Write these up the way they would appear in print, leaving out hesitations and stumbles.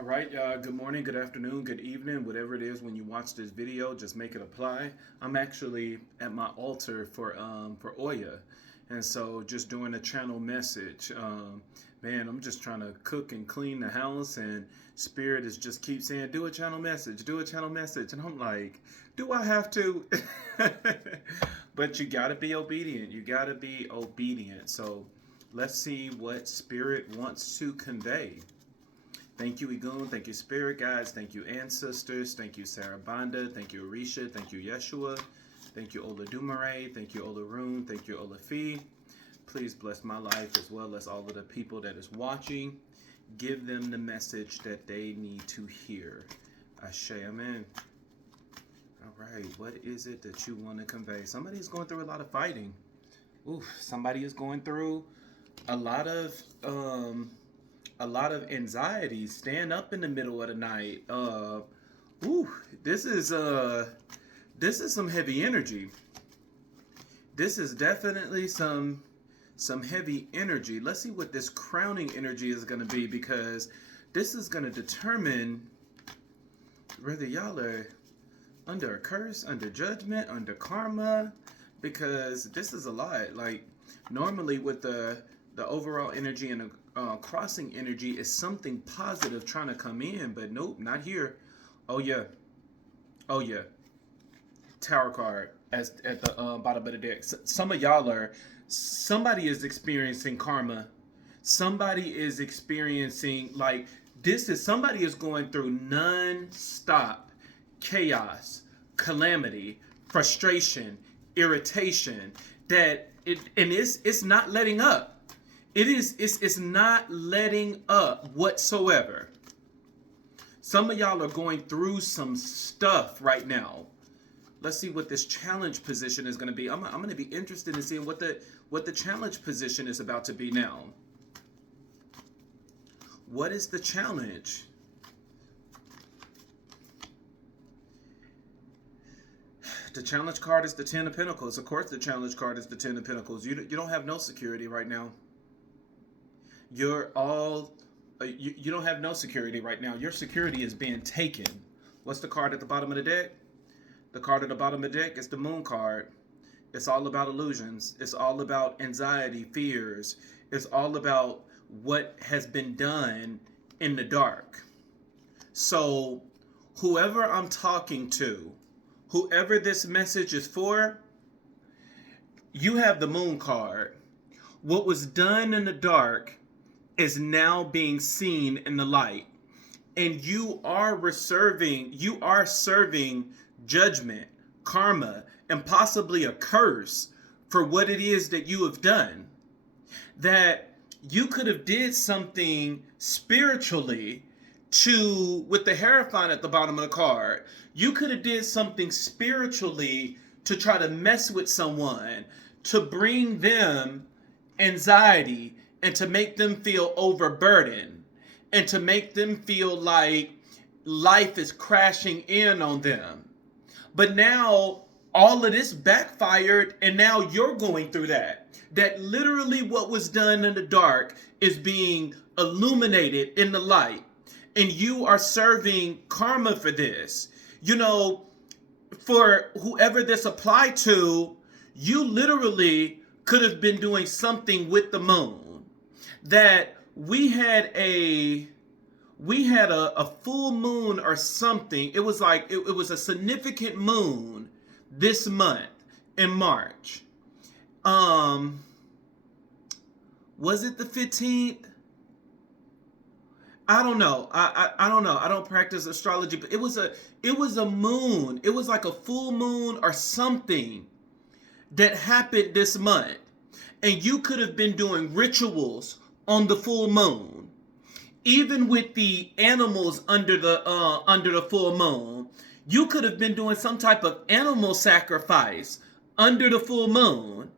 All right, good morning, good afternoon, good evening, whatever it is when you watch this video, just make it apply. I'm actually at my altar for Oya, and so just doing a channel message. Man, I'm just trying to cook and clean the house, and Spirit is just keep saying, "Do a channel message, do a channel message," and I'm like, "Do I have to?" But you gotta be obedient. You gotta be obedient. So let's see what Spirit wants to convey. Thank you, Igun. Thank you, Spirit Guides. Thank you, Ancestors. Thank you, Sarah Banda. Thank you, Arisha. Thank you, Yeshua. Thank you, Ola Dumare. Thank you, Ola Rune. Thank you, Ola Fee. Please bless my life as well as all of the people that is watching. Give them the message that they need to hear. Ashe, amen. All right, what is it that you want to convey? Somebody is going through a lot of fighting. Oof, somebody is going through a lot of anxiety. Stand up in the middle of the night. This is some heavy energy. This is definitely some heavy energy. Let's see what this crowning energy is going to be, because this is going to determine whether y'all are under a curse, under judgment, under karma, because this is a lot. Like, normally with the overall energy and the crossing energy is something positive trying to come in, but nope, not here. Oh yeah, Tower card at the bottom of the deck. Some of y'all are. Somebody is experiencing karma. Somebody is experiencing, like, somebody is going through non-stop chaos, calamity, frustration, irritation. It's not letting up. It's not letting up whatsoever. Some of y'all are going through some stuff right now. Let's see what this challenge position is going to be. I'm going to be interested in seeing what the challenge position is about to be now. What is the challenge? The challenge card is the Ten of Pentacles. Of course, the challenge card is the Ten of Pentacles. You don't have no security right now. You don't have no security right now. Your security is being taken. What's the card at the bottom of the deck? The card at the bottom of the deck is the Moon card. It's all about illusions. It's all about anxiety, fears. It's all about what has been done in the dark. So whoever I'm talking to, whoever this message is for, you have the Moon card. What was done in the dark is now being seen in the light. And you are serving judgment, karma, and possibly a curse for what it is that you have done. That you could have did something spiritually with the Hierophant at the bottom of the card. You could have did something spiritually to try to mess with someone, to bring them anxiety, and to make them feel overburdened, and to make them feel like life is crashing in on them. But now all of this backfired, and now you're going through that. That literally what was done in the dark is being illuminated in the light. And you are serving karma for this. You know, for whoever this applied to, you literally could have been doing something with the moon. That we had a full moon or something. It was like it was a significant moon this month in March. Was it the 15th? I don't know. I don't know. I don't practice astrology, but it was a moon. It was like a full moon or something that happened this month. And you could have been doing rituals on the full moon. Even with the animals under the full moon, you could have been doing some type of animal sacrifice under the full moon,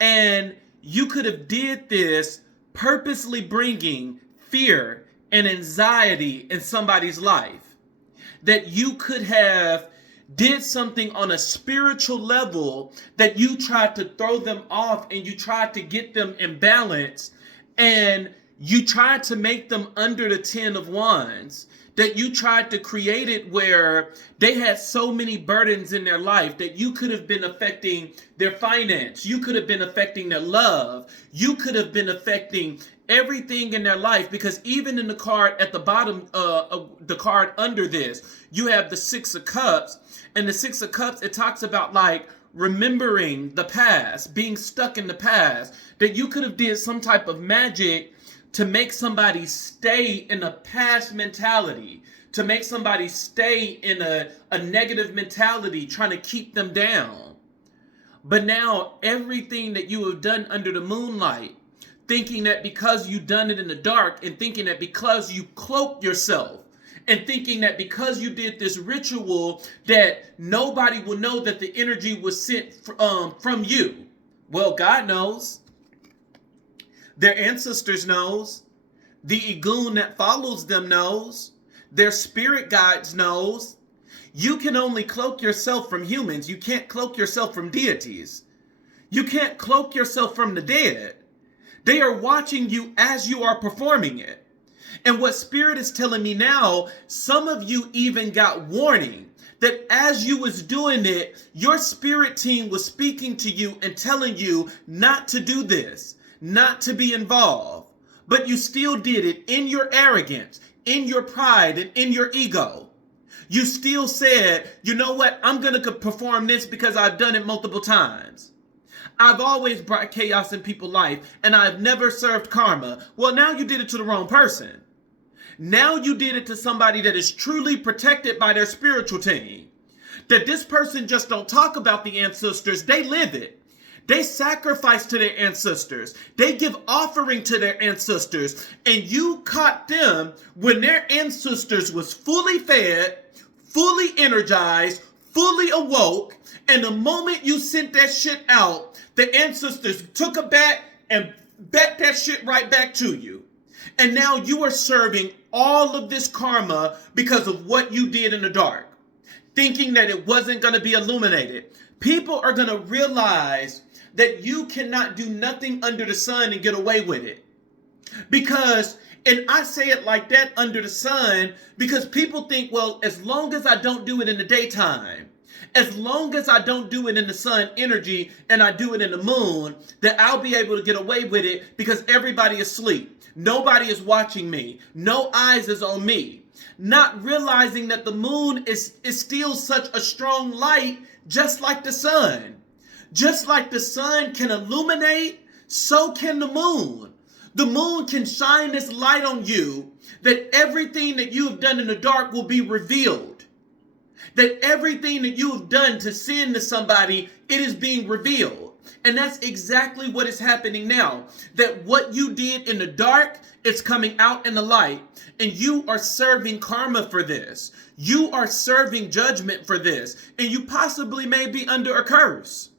and you could have did this purposely bringing fear and anxiety in somebody's life. That you could have did something on a spiritual level that you tried to throw them off, and you tried to get them in balance, and You tried to make them under the 10 of Wands, that you tried to create it where they had so many burdens in their life that you could have been affecting their finance, you could have been affecting their love, you could have been affecting everything in their life, because even in the card at the bottom, the card under this, you have the Six of Cups, and the Six of Cups, it talks about like remembering the past, being stuck in the past, that you could have did some type of magic to make somebody stay in a past mentality, to make somebody stay in a negative mentality, trying to keep them down. But now everything that you have done under the moonlight, thinking that because you done it in the dark, and thinking that because you cloaked yourself, and thinking that because you did this ritual that nobody will know that the energy was sent from you. Well, God knows. Their ancestors knows. The Egun that follows them knows. Their spirit guides knows. You can only cloak yourself from humans. You can't cloak yourself from deities. You can't cloak yourself from the dead. They are watching you as you are performing it. And what Spirit is telling me now, some of you even got warning that as you was doing it, your spirit team was speaking to you and telling you not to do this, not to be involved. But you still did it in your arrogance, in your pride, and in your ego. You still said, you know what, I'm going to perform this because I've done it multiple times. I've always brought chaos in people's life, and I've never served karma. Well, now you did it to the wrong person. Now you did it to somebody that is truly protected by their spiritual team. That this person just don't talk about the ancestors, they live it. They sacrifice to their ancestors. They give offering to their ancestors. And you caught them when their ancestors was fully fed, fully energized, fully awoke. And the moment you sent that shit out, the ancestors took a bat and bet that shit right back to you. And now you are serving all of this karma because of what you did in the dark, thinking that it wasn't going to be illuminated. People are going to realize that you cannot do nothing under the sun and get away with it. Because, and I say it like that, under the sun, because people think, well, as long as I don't do it in the daytime, as long as I don't do it in the sun energy and I do it in the moon, that I'll be able to get away with it because everybody is asleep. Nobody is watching me. No eyes is on me. Not realizing that the moon is still such a strong light, just like the sun. Just like the sun can illuminate, so can the moon. The moon can shine this light on you, that everything that you have done in the dark will be revealed. That everything that you have done to sin to somebody, it is being revealed. And that's exactly what is happening now. That what you did in the dark is coming out in the light. And you are serving karma for this. You are serving judgment for this. And you possibly may be under a curse.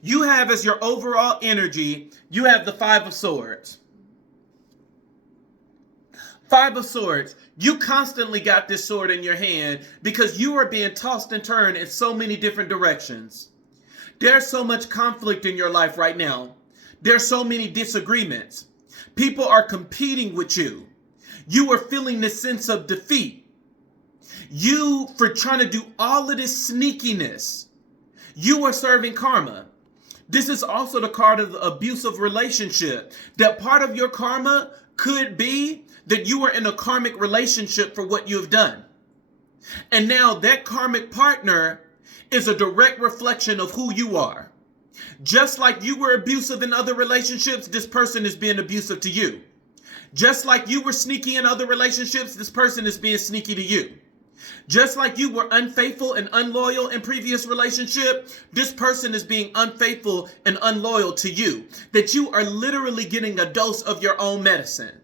You have as your overall energy, you have the Five of Swords. Five of Swords. You constantly got this sword in your hand because you are being tossed and turned in so many different directions. There's so much conflict in your life right now. There's so many disagreements. People are competing with you. You are feeling this sense of defeat. You, for trying to do all of this sneakiness, you are serving karma. This is also the card of the abusive relationship. That part of your karma could be that you are in a karmic relationship for what you have done. And now that karmic partner is a direct reflection of who you are. Just like you were abusive in other relationships, this person is being abusive to you. Just like you were sneaky in other relationships, this person is being sneaky to you. Just like you were unfaithful and unloyal in previous relationship, this person is being unfaithful and unloyal to you. That you are literally getting a dose of your own medicine.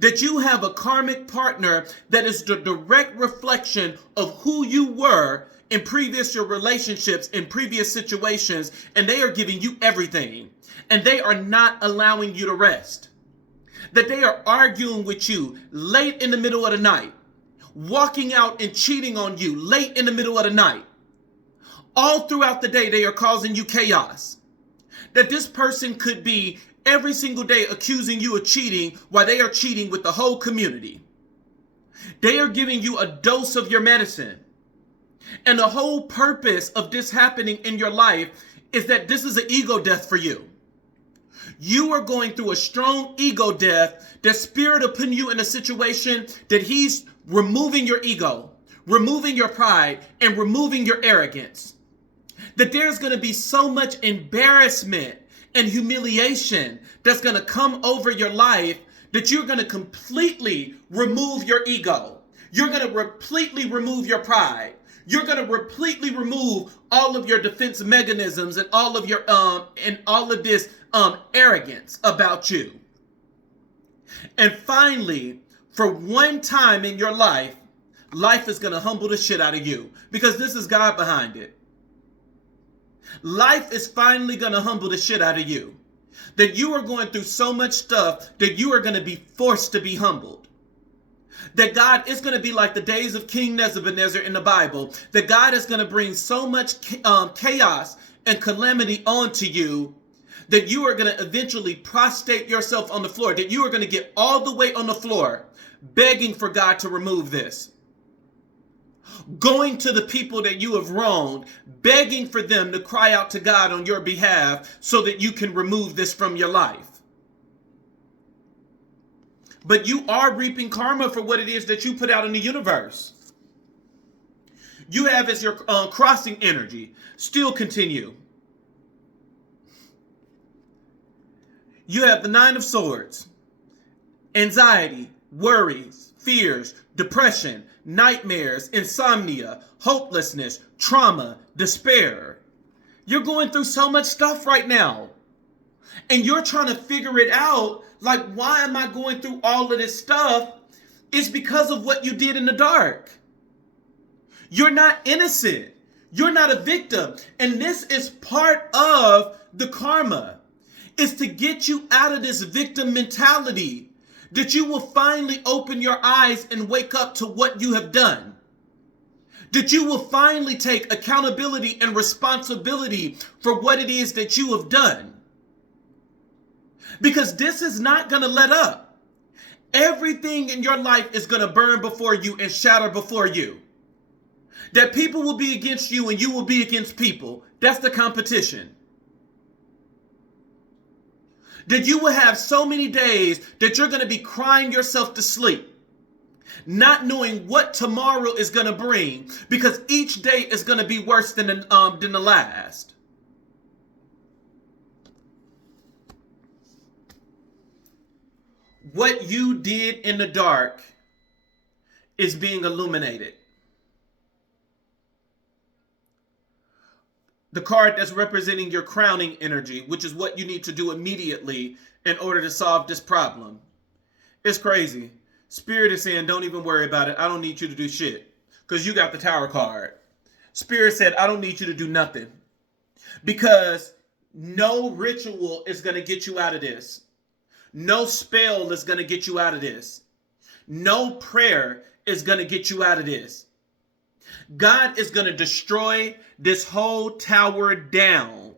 That you have a karmic partner that is the direct reflection of who you were in previous your relationships, in previous situations, and they are giving you everything. And they are not allowing you to rest. That they are arguing with you late in the middle of the night. Walking out and cheating on you late in the middle of the night. All throughout the day, they are causing you chaos. That this person could be every single day accusing you of cheating while they are cheating with the whole community. They are giving you a dose of your medicine. And the whole purpose of this happening in your life is that this is an ego death for you. You are going through a strong ego death. The Spirit will put you in a situation that He's removing your ego, removing your pride, and removing your arrogance. That there's going to be so much embarrassment and humiliation that's going to come over your life that you're going to completely remove your ego. You're going to completely remove your pride. You're going to completely remove all of your defense mechanisms and all of your this arrogance about you. And finally, for one time in your life, life is going to humble the shit out of you because this is God behind it. Life is finally going to humble the shit out of you. That you are going through so much stuff that you are going to be forced to be humbled. That God is going to be like the days of King Nebuchadnezzar in the Bible. That God is going to bring so much chaos and calamity onto you that you are going to eventually prostrate yourself on the floor. That you are going to get all the way on the floor begging for God to remove this. Going to the people that you have wronged, begging for them to cry out to God on your behalf so that you can remove this from your life. But you are reaping karma for what it is that you put out in the universe. You have as your crossing energy. Still continue. You have the Nine of Swords. Anxiety, worries, fears, depression, nightmares, insomnia, hopelessness, trauma, despair. You're going through so much stuff right now. And you're trying to figure it out. Like, why am I going through all of this stuff? It's because of what you did in the dark. You're not innocent. You're not a victim. And this is part of the karma. Is to get you out of this victim mentality. That you will finally open your eyes and wake up to what you have done. That you will finally take accountability and responsibility for what it is that you have done. Because this is not going to let up. Everything in your life is going to burn before you and shatter before you. That people will be against you and you will be against people. That's the competition. That you will have so many days that you're going to be crying yourself to sleep, not knowing what tomorrow is going to bring, because each day is going to be worse than the last. What you did in the dark is being illuminated. The card that's representing your crowning energy, which is what you need to do immediately in order to solve this problem. It's crazy. Spirit is saying, don't even worry about it. I don't need you to do shit. Because you got the Tower card. Spirit said, I don't need you to do nothing. Because no ritual is going to get you out of this. No spell is going to get you out of this. No prayer is going to get you out of this. God is going to destroy this whole tower down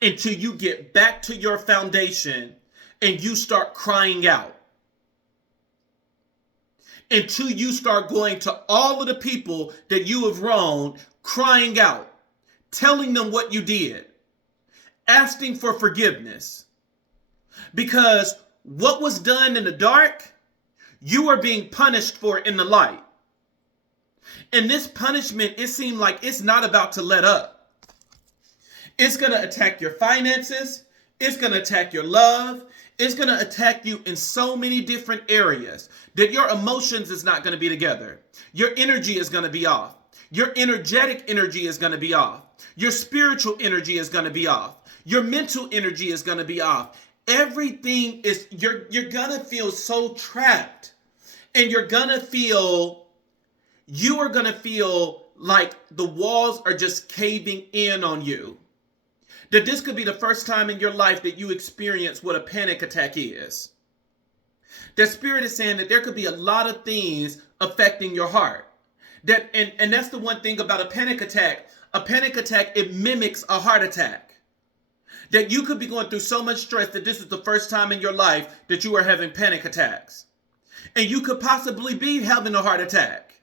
until you get back to your foundation and you start crying out. Until you start going to all of the people that you have wronged, crying out, telling them what you did, asking for forgiveness. Because what was done in the dark, you are being punished for in the light. And this punishment, it seemed like it's not about to let up. It's going to attack your finances. It's going to attack your love. It's going to attack you in so many different areas that your emotions is not going to be together. Your energy is going to be off. Your energetic energy is going to be off. Your spiritual energy is going to be off. Your mental energy is going to be off. Everything is, you're going to feel so trapped. And you are going to feel like the walls are just caving in on you. That this could be the first time in your life that you experience what a panic attack is. That Spirit is saying that there could be a lot of things affecting your heart. That and that's the one thing about a panic attack. A panic attack, it mimics a heart attack. That you could be going through so much stress that this is the first time in your life that you are having panic attacks. And you could possibly be having a heart attack.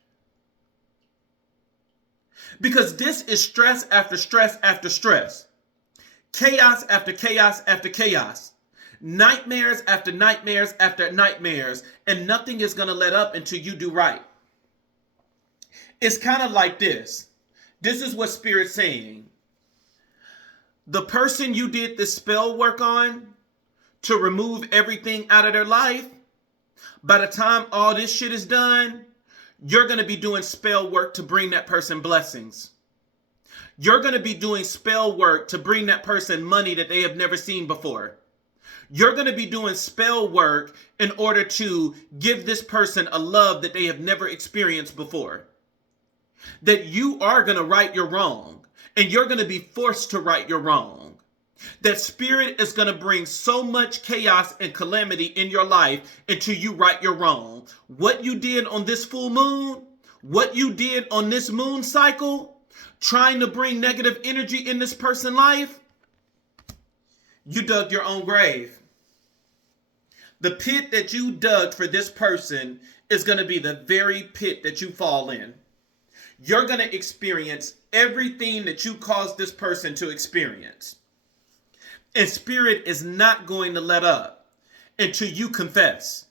Because this is stress after stress after stress. Chaos after chaos after chaos. Nightmares after nightmares after nightmares. And nothing is going to let up until you do right. It's kind of like this. This is what Spirit's saying. The person you did this spell work on to remove everything out of their life, by the time all this shit is done, you're going to be doing spell work to bring that person blessings. You're going to be doing spell work to bring that person money that they have never seen before. You're going to be doing spell work in order to give this person a love that they have never experienced before. That you are going to right your wrong. And you're going to be forced to right your wrong. That Spirit is going to bring so much chaos and calamity in your life until you right your wrong. What you did on this full moon, what you did on this moon cycle, trying to bring negative energy in this person's life, you dug your own grave. The pit that you dug for this person is going to be the very pit that you fall in. You're going to experience everything that you caused this person to experience. And Spirit is not going to let up until you confess,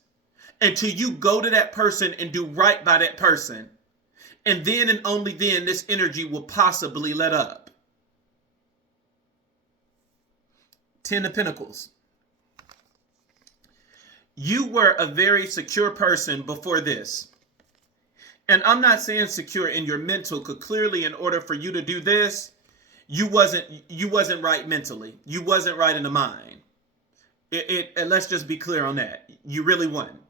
until you go to that person and do right by that person. And then and only then this energy will possibly let up. 10 of Pentacles. You were a very secure person before this. And I'm not saying secure in your mental, because clearly in order for you to do this, you wasn't right mentally. You wasn't right in the mind. And let's just be clear on that. You really weren't.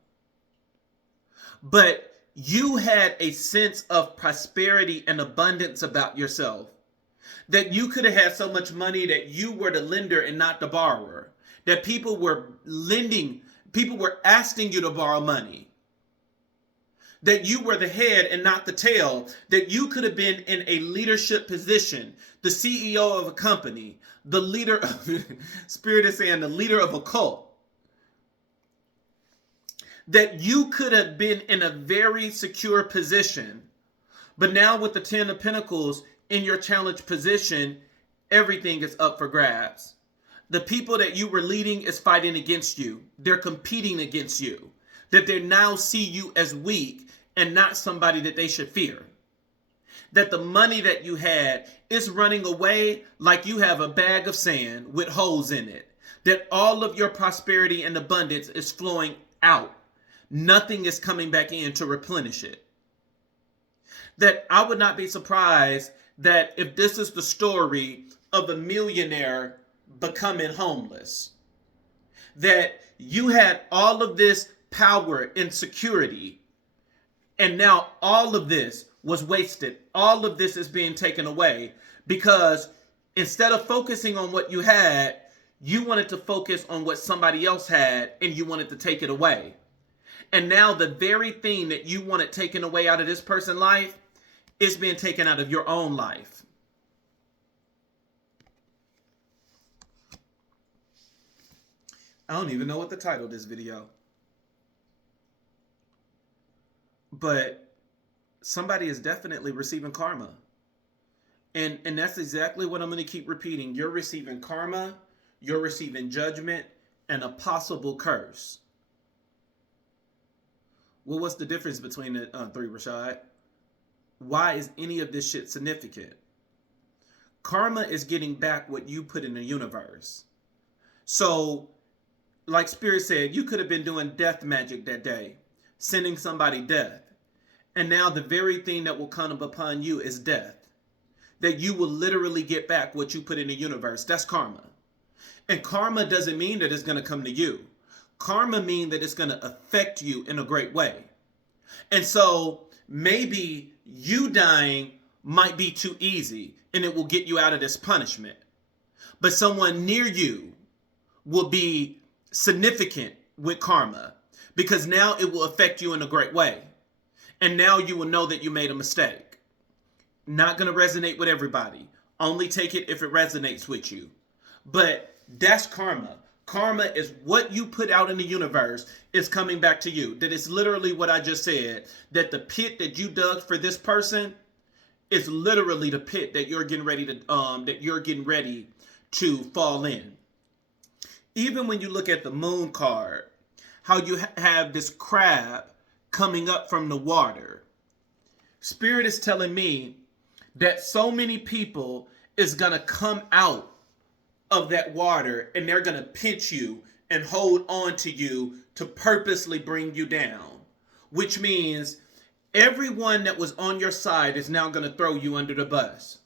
But you had a sense of prosperity and abundance about yourself. That you could have had so much money that you were the lender and not the borrower. That people were lending, people were asking you to borrow money. That you were the head and not the tail, that you could have been in a leadership position, the CEO of a company, the leader of, Spirit is saying, the leader of a cult. That you could have been in a very secure position, but now with the 10 of Pentacles in your challenged position, everything is up for grabs. The people that you were leading is fighting against you. They're competing against you. That they now see you as weak and not somebody that they should fear. That the money that you had is running away like you have a bag of sand with holes in it. That all of your prosperity and abundance is flowing out. Nothing is coming back in to replenish it. That I would not be surprised that if this is the story of a millionaire becoming homeless, that you had all of this power and security, and now all of this was wasted. All of this is being taken away because instead of focusing on what you had, you wanted to focus on what somebody else had and you wanted to take it away. And now the very thing that you wanted taken away out of this person's life is being taken out of your own life. I don't even know what the title of this video. But somebody is definitely receiving karma. And that's exactly what I'm going to keep repeating. You're receiving karma, you're receiving judgment, and a possible curse. Well, what's the difference between the three, Rashad? Why is any of this shit significant? Karma is getting back what you put in the universe. So, like Spirit said, you could have been doing death magic that day, sending somebody death. And now the very thing that will come upon you is death. That you will literally get back what you put in the universe. That's karma. And karma doesn't mean that it's going to come to you. Karma means that it's going to affect you in a great way. And so maybe you dying might be too easy and it will get you out of this punishment. But someone near you will be significant with karma because now it will affect you in a great way. And now you will know that you made a mistake. Not going to resonate with everybody. Only take it if it resonates with you. But That's karma. Karma is what you put out in the universe is coming back to you. That is literally what I just said. That the pit that you dug for this person is literally the pit that you're getting ready to fall in. Even when you look at the moon card, how you have this crab coming up from the water. Spirit is telling me that so many people is going to come out of that water and they're going to pinch you and hold on to you to purposely bring you down, which means everyone that was on your side is now going to throw you under the bus.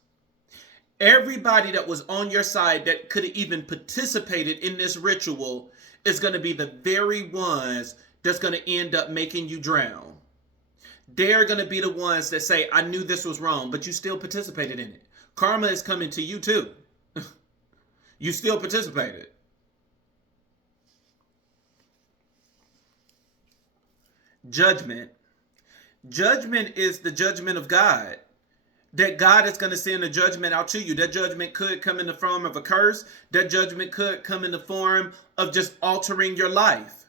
Everybody that was on your side that could have even participated in this ritual is going to be the very ones that's going to end up making you drown. They're going to be the ones that say, I knew this was wrong, but you still participated in it. Karma is coming to you too. You still participated. Judgment. Judgment is the judgment of God. That God is going to send a judgment out to you. That judgment could come in the form of a curse. That judgment could come in the form of just altering your life.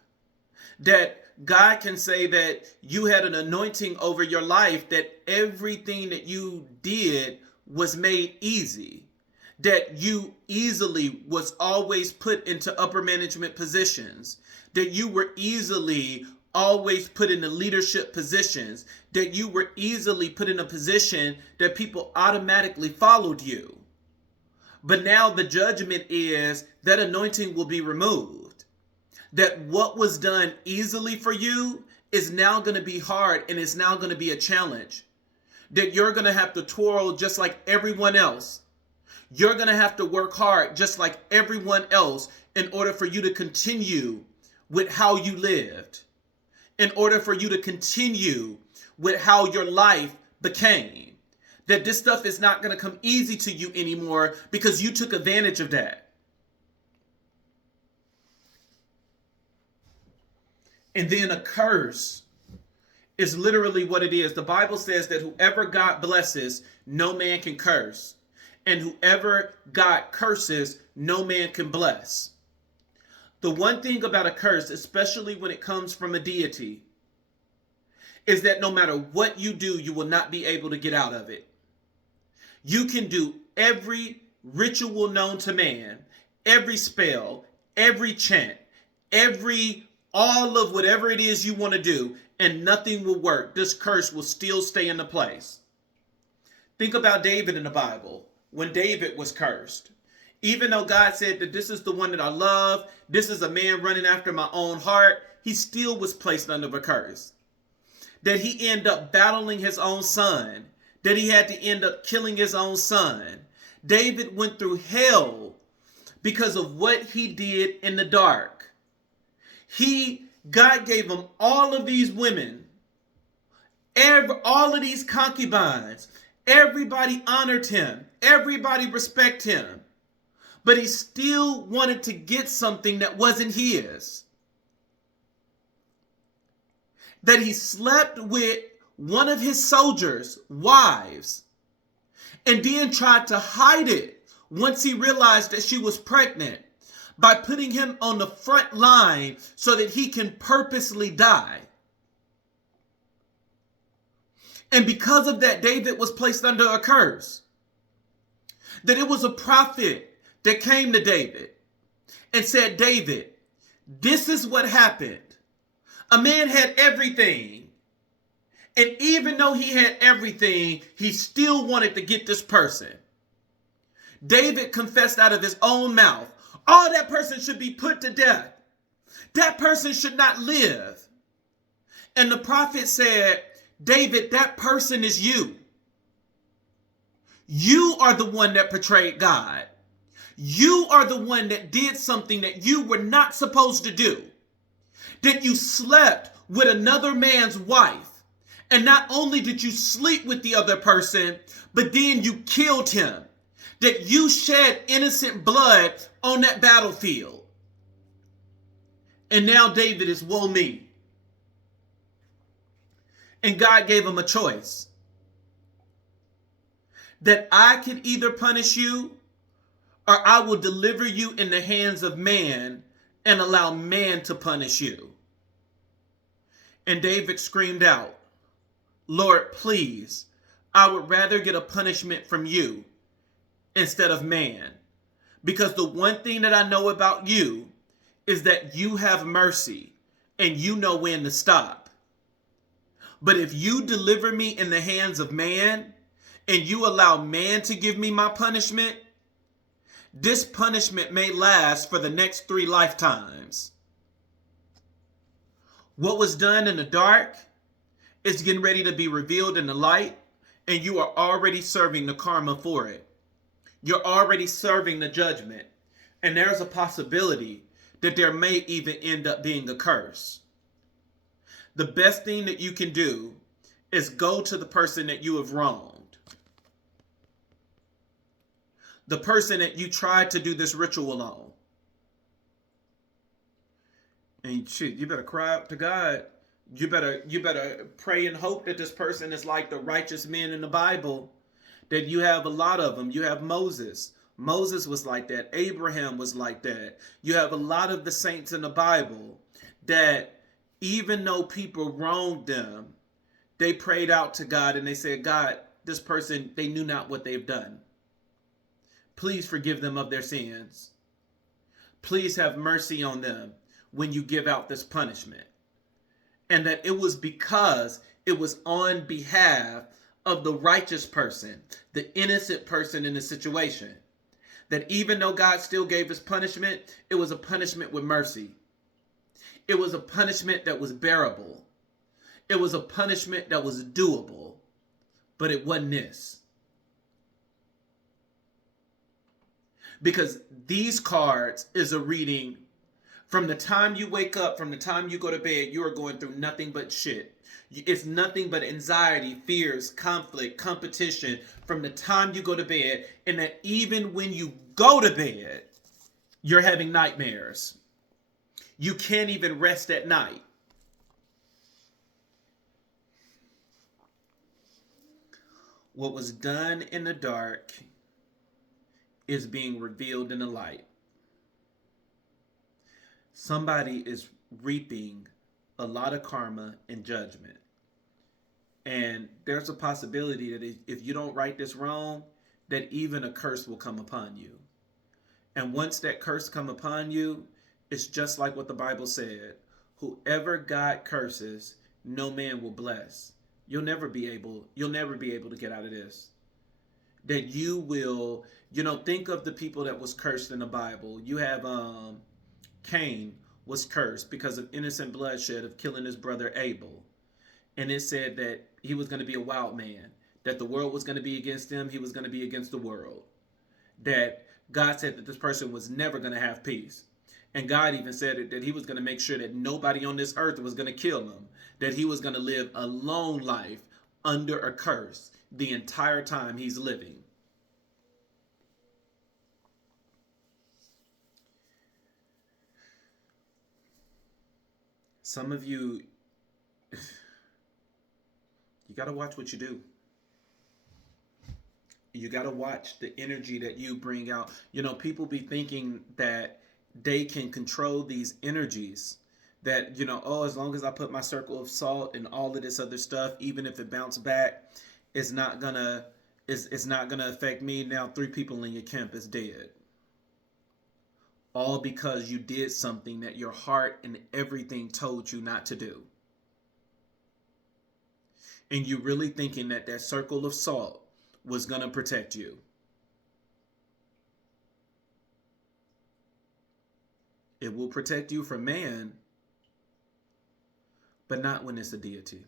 That God can say that you had an anointing over your life, that everything that you did was made easy. That you easily was always put into upper management positions. That you were easily always put in the leadership positions, that you were easily put in a position that people automatically followed you. But now the judgment is that anointing will be removed. That what was done easily for you is now going to be hard and is now going to be a challenge. That you're going to have to toil just like everyone else. You're going to have to work hard just like everyone else in order for you to continue with how you lived. In order for you to continue with how your life became. That this stuff is not going to come easy to you anymore because you took advantage of that. And then a curse is literally what it is. The Bible says that whoever God blesses, no man can curse. And whoever God curses, no man can bless. The one thing about a curse, especially when it comes from a deity, is that no matter what you do, you will not be able to get out of it. You can do every ritual known to man, every spell, every chant, all of whatever it is you want to do, and nothing will work. This curse will still stay into place. Think about David in the Bible, when David was cursed. Even though God said that this is the one that I love, this is a man running after my own heart, he still was placed under a curse. That he ended up battling his own son. That he had to end up killing his own son. David went through hell because of what he did in the dark. God gave him all of these women, all of these concubines. Everybody honored him. Everybody respected him. But he still wanted to get something that wasn't his. That he slept with one of his soldiers' wives and then tried to hide it once he realized that she was pregnant by putting him on the front line so that he can purposely die. And because of that, David was placed under a curse. That it was a prophet that came to David and said, David, this is what happened. A man had everything. And even though he had everything, he still wanted to get this person. David confessed out of his own mouth, oh, that person should be put to death. That person should not live. And the prophet said, David, that person is you. You are the one that betrayed God. You are the one that did something that you were not supposed to do. That you slept with another man's wife. And not only did you sleep with the other person, but then you killed him. That you shed innocent blood on that battlefield. And now David is woe me. And God gave him a choice. That I could either punish you or I will deliver you in the hands of man and allow man to punish you. And David screamed out, Lord, please, I would rather get a punishment from you instead of man. Because the one thing that I know about you is that you have mercy and you know when to stop. But if you deliver me in the hands of man and you allow man to give me my punishment, this punishment may last for the next 3 lifetimes. What was done in the dark is getting ready to be revealed in the light, and you are already serving the karma for it. You're already serving the judgment. And there's a possibility that there may even end up being a curse. The best thing that you can do is go to the person that you have wronged. The person that you tried to do this ritual on. And shit, you better cry out to God. You better pray and hope that this person is like the righteous men in the Bible. That you have a lot of them. You have Moses. Moses was like that. Abraham was like that. You have a lot of the saints in the Bible that even though people wronged them, they prayed out to God and they said, God, this person, they knew not what they've done. Please forgive them of their sins. Please have mercy on them when you give out this punishment. And that it was because it was on behalf of the righteous person, the innocent person in the situation. That even though God still gave his punishment, it was a punishment with mercy. It was a punishment that was bearable. It was a punishment that was doable. But it wasn't this. Because these cards is a reading from the time you wake up, from the time you go to bed, you are going through nothing but shit. It's nothing but anxiety, fears, conflict, competition from the time you go to bed. And that even when you go to bed, you're having nightmares. You can't even rest at night. What was done in the dark is being revealed in the light. Somebody is reaping a lot of karma and judgment. And there's a possibility that if you don't right this wrong, that even a curse will come upon you. And once that curse come upon you, it's just like what the Bible said. Whoever God curses, no man will bless. You'll never be able to get out of this. That you will, think of the people that was cursed in the Bible. You have Cain was cursed because of innocent bloodshed of killing his brother Abel. And it said that he was going to be a wild man, that the world was going to be against him, he was going to be against the world. That God said that this person was never going to have peace. And God even said that he was going to make sure that nobody on this earth was going to kill him, that he was going to live a lone life under a curse the entire time he's living. Some of you, you got to watch what you do. You got to watch the energy that you bring out. People be thinking that they can control these energies. That, as long as I put my circle of salt and all of this other stuff, even if it bounce back, it's not gonna affect me. Now 3 people in your camp is dead. All because you did something that your heart and everything told you not to do. And you really thinking that circle of salt was going to protect you. It will protect you from man, but not when it's a deity.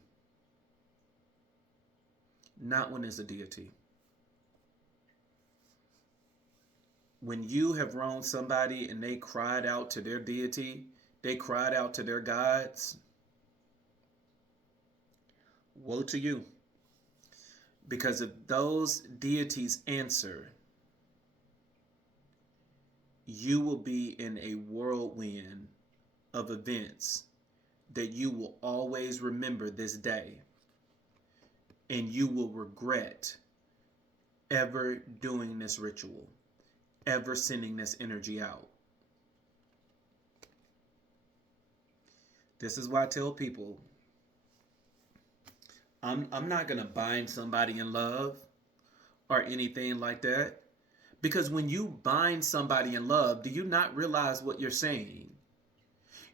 Not when it's a deity. When you have wronged somebody and they cried out to their deity, they cried out to their gods, woe to you. Because if those deities answer, you will be in a whirlwind of events that you will always remember this day. And you will regret ever doing this ritual. ever sending this energy out. This is why I tell people, I'm not going to bind somebody in love or anything like that. Because when you bind somebody in love, do you not realize what you're saying?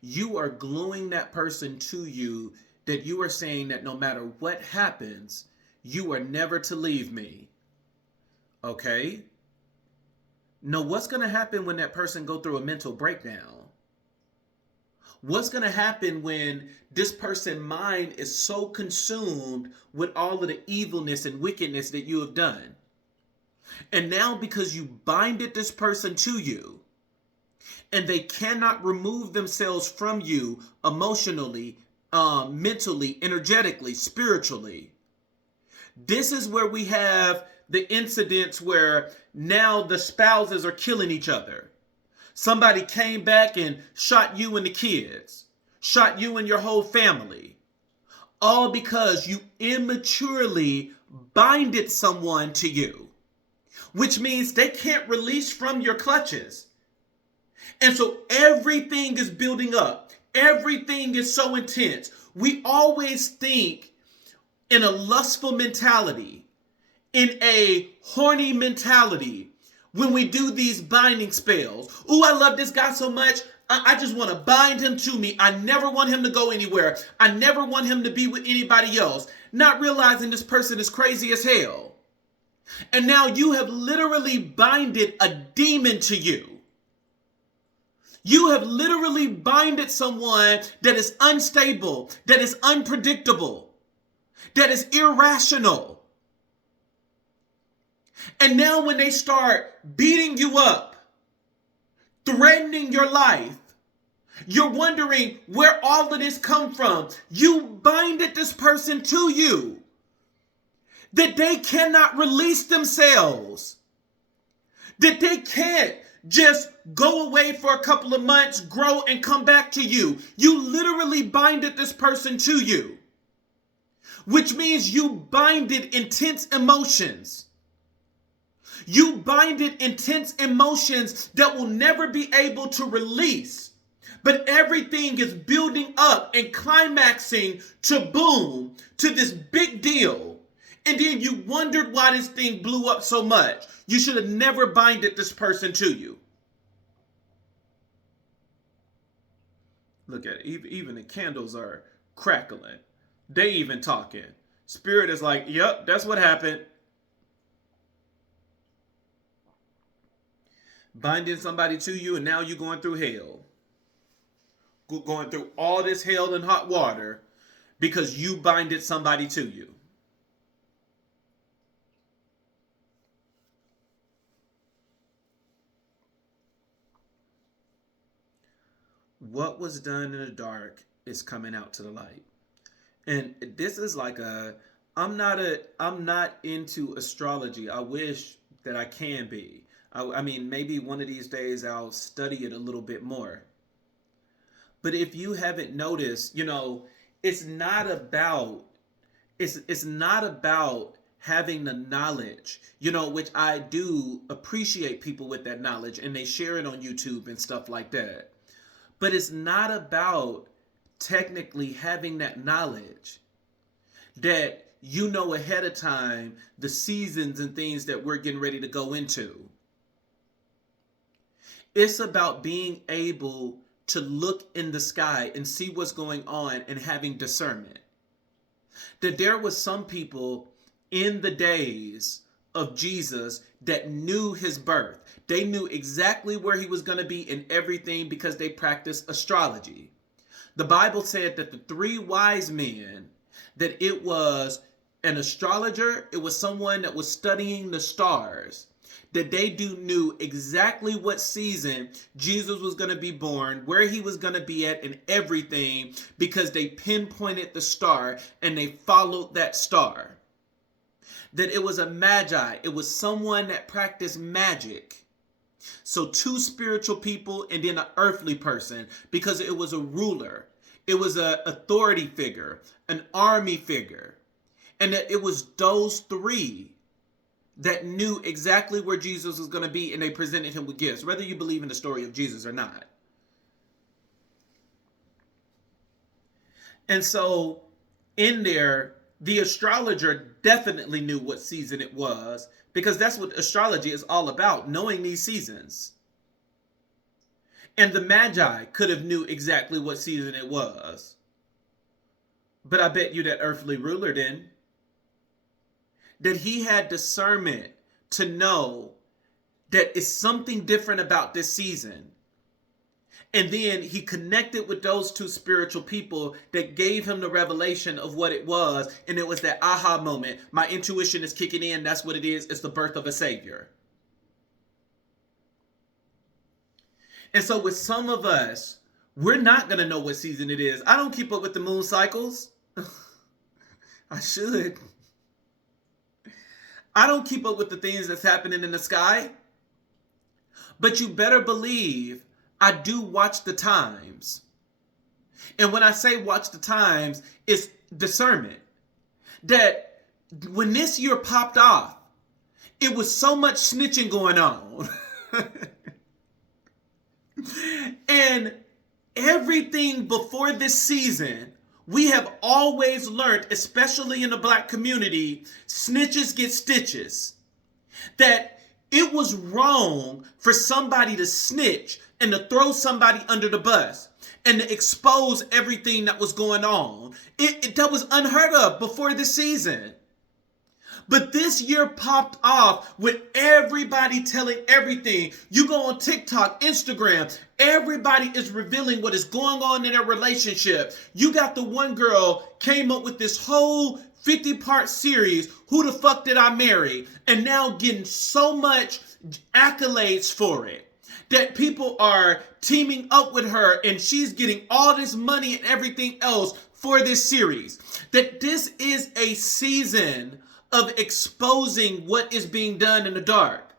You are gluing that person to you, that you are saying that no matter what happens, you are never to leave me. Okay? Now, what's going to happen when that person go through a mental breakdown? What's going to happen when this person's mind is so consumed with all of the evilness and wickedness that you have done? And now because you binded this person to you, and they cannot remove themselves from you emotionally, mentally, energetically, spiritually. This is where we have the incidents where now the spouses are killing each other. Somebody came back and shot you and the kids, shot you and your whole family, all because you immaturely binded someone to you, which means they can't release from your clutches. And so everything is building up. Everything is so intense. We always think in a lustful mentality, in a horny mentality, when we do these binding spells. Ooh, I love this guy so much. I just want to bind him to me. I never want him to go anywhere. I never want him to be with anybody else. Not realizing this person is crazy as hell. And now you have literally binded a demon to you. You have literally binded someone that is unstable, that is unpredictable, that is irrational. And now when they start beating you up, threatening your life, you're wondering where all of this come from. You binded this person to you, that they cannot release themselves, that they can't just go away for a couple of months, grow, and come back to you. You literally binded this person to you, which means you binded intense emotions. You binded intense emotions that will never be able to release. But everything is building up and climaxing to boom, to this big deal. And then you wondered why this thing blew up so much. You should have never binded this person to you. Look at it. Even the candles are crackling. They even talking. Spirit is like, yep, that's what happened. Binding somebody to you, and now you're going through hell. Going through all this hell and hot water because you binded somebody to you. What was done in the dark is coming out to the light. And this is like I'm not into astrology. I wish that I can be. I mean, maybe one of these days I'll study it a little bit more. But if you haven't noticed, it's not about having the knowledge, which I do appreciate people with that knowledge and they share it on YouTube and stuff like that. But it's not about technically having that knowledge that you know ahead of time the seasons and things that we're getting ready to go into. It's about being able to look in the sky and see what's going on and having discernment. That there was some people in the days of Jesus that knew his birth. They knew exactly where he was going to be in everything because they practiced astrology. The Bible said that the three wise men, that it was an astrologer, it was someone that was studying the stars, that they knew exactly what season Jesus was going to be born, where he was going to be at, and everything, because they pinpointed the star and they followed that star. That it was a magi, it was someone that practiced magic. So two spiritual people and then an earthly person, because it was a ruler, it was an authority figure, an army figure, and that it was those three that knew exactly where Jesus was going to be, and they presented him with gifts, whether you believe in the story of Jesus or not. And so in there, the astrologer definitely knew what season it was, because that's what astrology is all about, knowing these seasons. And the Magi could have knew exactly what season it was. But I bet you that earthly ruler didn't. That he had discernment to know that it's something different about this season. And then he connected with those two spiritual people that gave him the revelation of what it was. And it was that aha moment. My intuition is kicking in. That's what it is. It's the birth of a savior. And so with some of us, we're not going to know what season it is. I don't keep up with the moon cycles. I should. I don't keep up with the things that's happening in the sky. But you better believe I do watch the times. And when I say watch the times, it's discernment. That when this year popped off, it was so much snitching going on. And everything before this season, we have always learned, especially in the black community, snitches get stitches. That it was wrong for somebody to snitch and to throw somebody under the bus and to expose everything that was going on. That was unheard of before this season. But this year popped off with everybody telling everything. You go on TikTok, Instagram, everybody is revealing what is going on in their relationship. You got the one girl came up with this whole 50-part series, Who the Fuck Did I Marry? And now getting so much accolades for it. That people are teaming up with her and she's getting all this money and everything else for this series. That this is a season of exposing what is being done in the dark.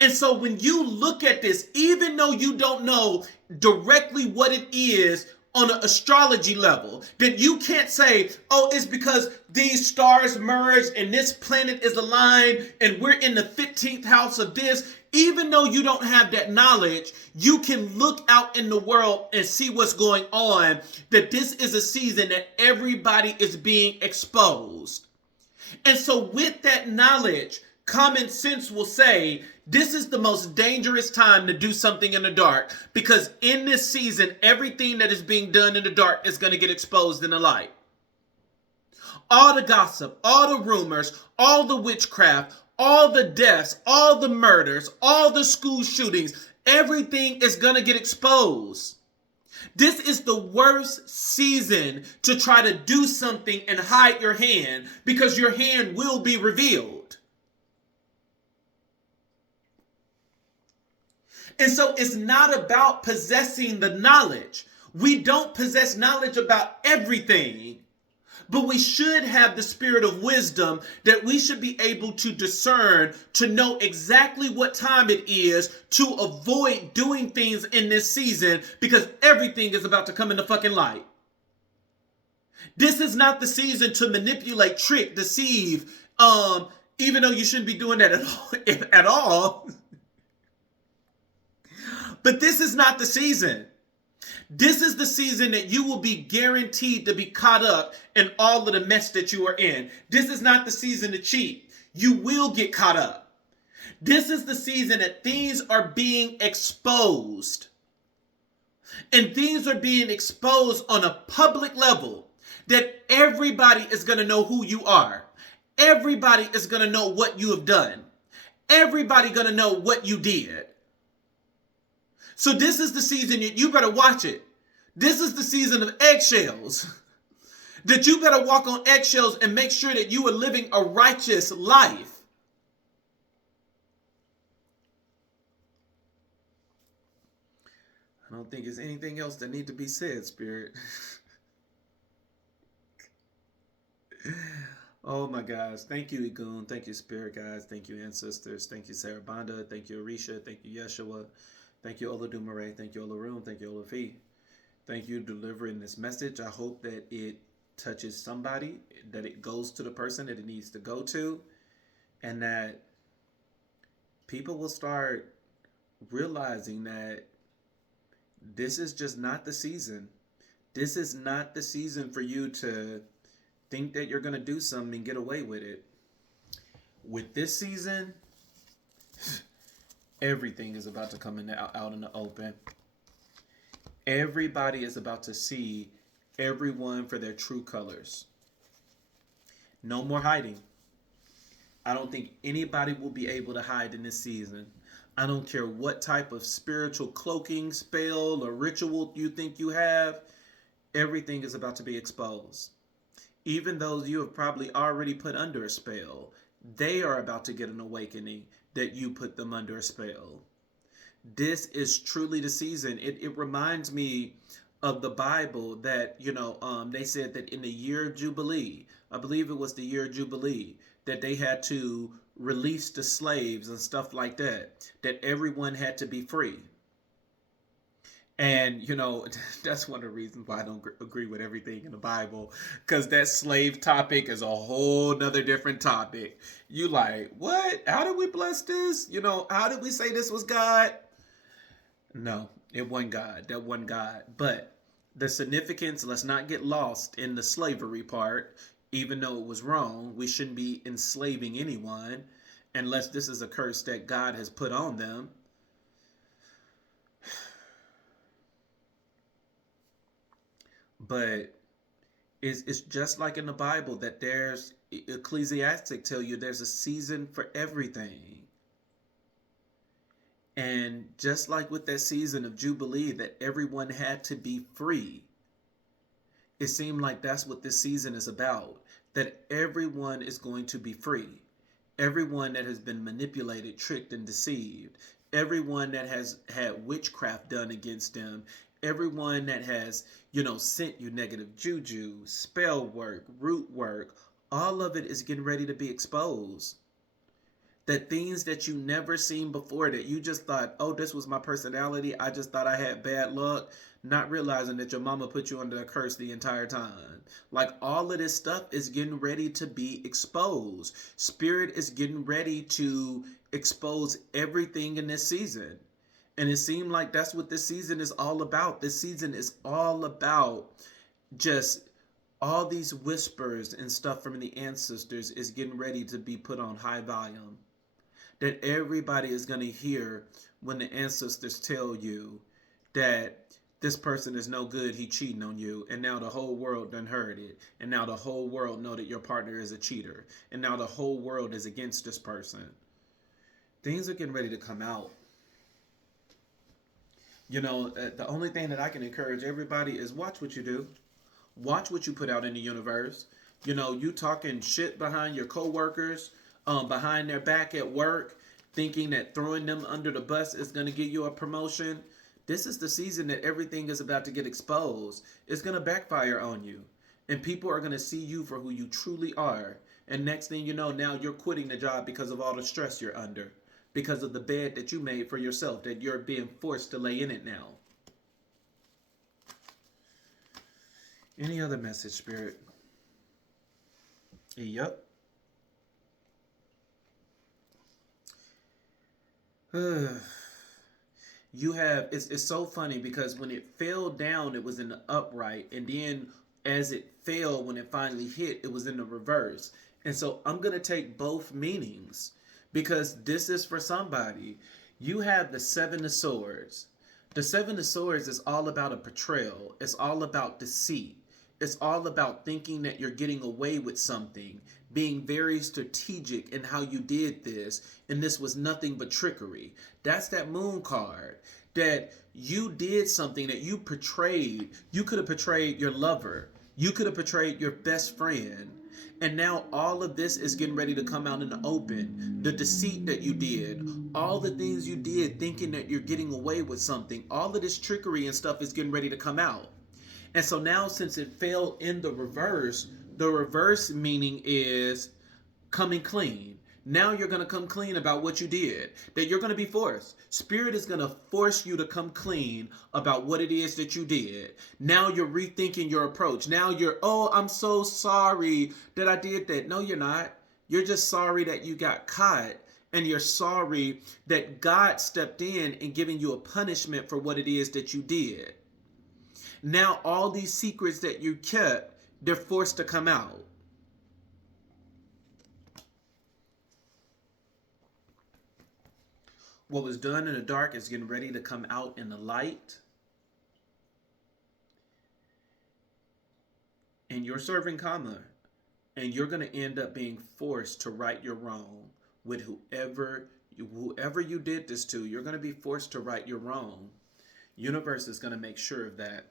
And so when you look at this, even though you don't know directly what it is on an astrology level, that you can't say, oh, it's because these stars merged and this planet is aligned and we're in the 15th house of this. Even though you don't have that knowledge, you can look out in the world and see what's going on, that this is a season that everybody is being exposed. And so with that knowledge, common sense will say, this is the most dangerous time to do something in the dark, because in this season, everything that is being done in the dark is going to get exposed in the light. All the gossip, all the rumors, all the witchcraft, all the deaths, all the murders, all the school shootings, everything is going to get exposed. This is the worst season to try to do something and hide your hand, because your hand will be revealed. And so it's not about possessing the knowledge. We don't possess knowledge about everything, but we should have the spirit of wisdom that we should be able to discern, to know exactly what time it is, to avoid doing things in this season, because everything is about to come into fucking light. This is not the season to manipulate, trick, deceive, even though you shouldn't be doing that at all. But this is not the season. This is the season that you will be guaranteed to be caught up in all of the mess that you are in. This is not the season to cheat. You will get caught up. This is the season that things are being exposed. And things are being exposed on a public level, that everybody is going to know who you are. Everybody is going to know what you have done. Everybody going to know what you did. So this is the season you better watch it. This is the season of eggshells. That you better walk on eggshells and make sure that you are living a righteous life. I don't think there's anything else that needs to be said, Spirit. Oh my gosh. Thank you, Igun. Thank you, Spirit guys. Thank you, Ancestors. Thank you, Sarabanda. Thank you, Arisha. Thank you, Yeshua. Thank you, Olodumare. Thank you, Olaroon. Thank you, Olafi. Thank you delivering this message. I hope that it touches somebody, that it goes to the person that it needs to go to, and that people will start realizing that this is just not the season. This is not the season for you to think that you're going to do something and get away with it. With this season, everything is about to come out in the open. Everybody is about to see everyone for their true colors. No more hiding. I don't think anybody will be able to hide in this season. I don't care what type of spiritual cloaking, spell, or ritual you think you have. Everything is about to be exposed. Even those you have probably already put under a spell, they are about to get an awakening that you put them under a spell. This is truly the season. It reminds me of the Bible that, they said that in the year of Jubilee, I believe it was the year of Jubilee, that they had to release the slaves and stuff like that, that everyone had to be free. And, that's one of the reasons why I don't agree with everything in the Bible, because that slave topic is a whole nother different topic. You like, what? How did we bless this? How did we say this was God? No, it wasn't God. That wasn't God. But the significance, let's not get lost in the slavery part. Even though it was wrong, we shouldn't be enslaving anyone unless this is a curse that God has put on them. But it's just like in the Bible that there's, Ecclesiastic tell you there's a season for everything. And just like with that season of Jubilee that everyone had to be free, it seemed like that's what this season is about, that everyone is going to be free. Everyone that has been manipulated, tricked, and deceived. Everyone that has had witchcraft done against them. Everyone that has, sent you negative juju, spell work, root work. All of it is getting ready to be exposed. That things that you never seen before, that you just thought, oh, this was my personality. I just thought I had bad luck. Not realizing that your mama put you under a curse the entire time. Like, all of this stuff is getting ready to be exposed. Spirit is getting ready to expose everything in this season. And it seemed like that's what this season is all about. This season is all about just all these whispers and stuff from the ancestors is getting ready to be put on high volume. That everybody is going to hear when the ancestors tell you that this person is no good, he cheating on you, and now the whole world done heard it, and now the whole world know that your partner is a cheater, and now the whole world is against this person. Things are getting ready to come out. The only thing that I can encourage everybody is watch what you do. Watch what you put out in the universe. You talking shit behind your coworkers, behind their back at work, thinking that throwing them under the bus is going to get you a promotion. This is the season that everything is about to get exposed. It's going to backfire on you. And people are going to see you for who you truly are. And next thing you know, now you're quitting the job because of all the stress you're under. Because of the bed that you made for yourself, that you're being forced to lay in it now. Any other message, Spirit? Yep. You have, it's so funny because when it fell down, it was in the upright. And then as it fell, when it finally hit, it was in the reverse. And so I'm going to take both meanings because this is for somebody. You have the Seven of Swords. The Seven of Swords is all about a betrayal. It's all about deceit. It's all about thinking that you're getting away with something, being very strategic in how you did this, and this was nothing but trickery. That's that Moon card, that you did something that you portrayed. You could have portrayed your lover. You could have portrayed your best friend. And now all of this is getting ready to come out in the open. The deceit that you did, all the things you did thinking that you're getting away with something, all of this trickery and stuff is getting ready to come out. And so now since it fell in the reverse meaning is coming clean. Now you're going to come clean about what you did. That you're going to be forced. Spirit is going to force you to come clean about what it is that you did. Now you're rethinking your approach. Now you're, oh, I'm so sorry that I did that. No, you're not. You're just sorry that you got caught And you're sorry that God stepped in and giving you a punishment for what it is that you did. Now all these secrets that you kept, they're forced to come out. What was done in the dark is getting ready to come out in the light. And you're serving karma. And you're going to end up being forced to right your wrong with whoever you did this to. You're going to be forced to right your wrong. Universe is going to make sure of that.